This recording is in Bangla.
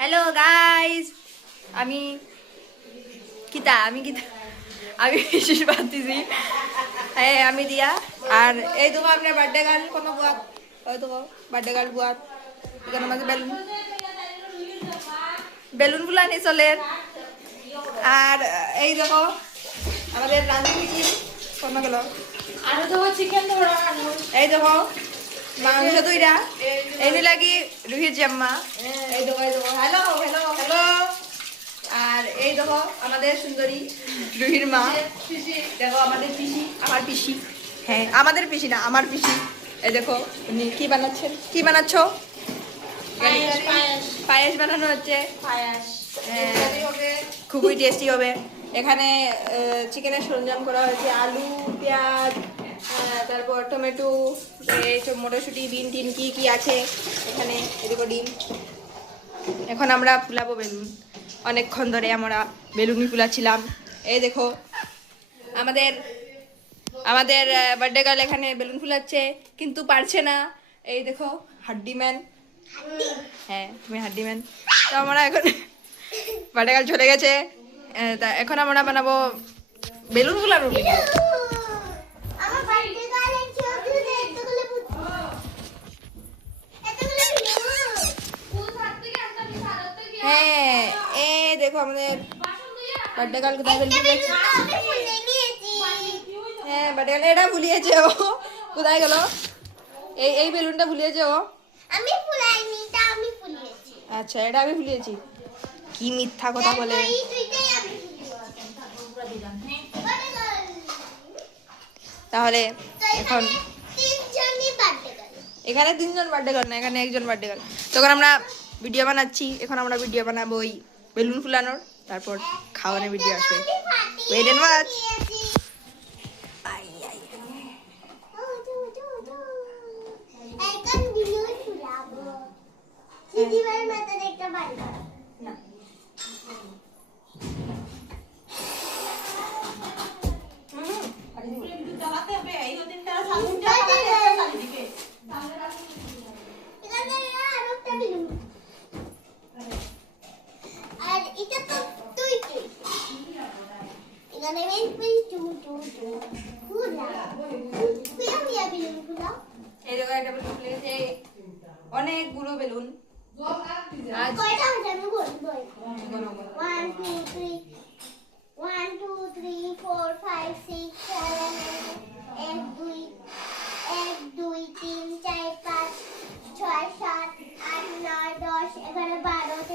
হ্যালো গাইস, আমি কিতা আমি কিতা আমি বিশেষ পাচ্ছি। হ্যাঁ আমি দিয়া আর এই দেখো আপনার বার্থডে গার্ল কোনো বুয়াত, ওই দেখো বার্থডে গার্ল বুয়াত এখানে মাঝে বেলুন বেলুন ফুলানি চলে। আর এই দেখো আমাদের রাঁধুনি কোন গেল, আর তো চিকেন ধরা এই দেখো মাংস দুইটা এই লাগি রুহির জাম্মা। এই দেখো হ্যালো হ্যালো হ্যালো। আর এই দেখো আমাদের সুন্দরী রুহির মা, দেখো আমাদের পিসি, আমার পিসি, হ্যাঁ আমাদের পিসি না আমার পিসি। এই দেখো উনি কি বানাচ্ছেন, কি বানাচ্ছ? পায়েস বানানো হচ্ছে। খুবই টেস্টি হবে। এখানে চিকেনের সরঞ্জাম করা হয়েছে, আলু পেঁয়াজ, তারপর টমেটো, এইসব মটরশুঁটি বিন টিন কি কি আছে এখানে, এদিকে ডিম। এখন আমরা ফুলাবো বেলুন, অনেকক্ষণ ধরে আমরা বেলুনই ফুলাচ্ছিলাম। এই দেখো আমাদের আমাদের বার্থডে গার্ল এখানে বেলুন ফুলাচ্ছে কিন্তু পারছে না। এই দেখো হাড্ডিম্যান, হ্যাঁ তুমি হাড্ডিম্যান। তো আমরা এখন বার্থডে গার্ল চলে গেছে, তা এখন আমরা বানাবো বেলুন ফুলানো। হ্যাঁ এই দেখো আমাদের বার্থডে গার্ল কোথায় বেলুন ফুলাচ্ছে। হ্যাঁ বার্থডে গার্ল এটা ভুলিয়েছে ও, কোথায় গেল? এই বেলুনটা ভুলিয়েছে ও। আমি ফুলাইনি, তা আমি ফুলিয়েছি। আচ্ছা এটা আমি ভুলিয়েছি, কি মিথ্যা কথা বলে। তাহলে এখন এখানে তিনজন বার্থডে গার্ল না, এখানে একজন বার্থডে গার্ল। তখন আমরা ভিডিও বানাচ্ছি, এখন আমরা ভিডিও বানাবো ওই বেলুন ফুলানোর, তারপর খাওয়ানোর ভিডিও আসবে। Wait and watch. না জ্বালাতে হবে এই দিনটা চালিয়ে আর এটা তো তুই কি এখানে মেন এই দেখো একটা বেলুন ফুলেছে, অনেকগুলো বেলুন। আজ কয়টা আছে আমি বলবো। বলো, বলো। 1 2 3 1 2 3 4 5 6 7 8 1 2 3 4 5 6 7 8 9 10 11 12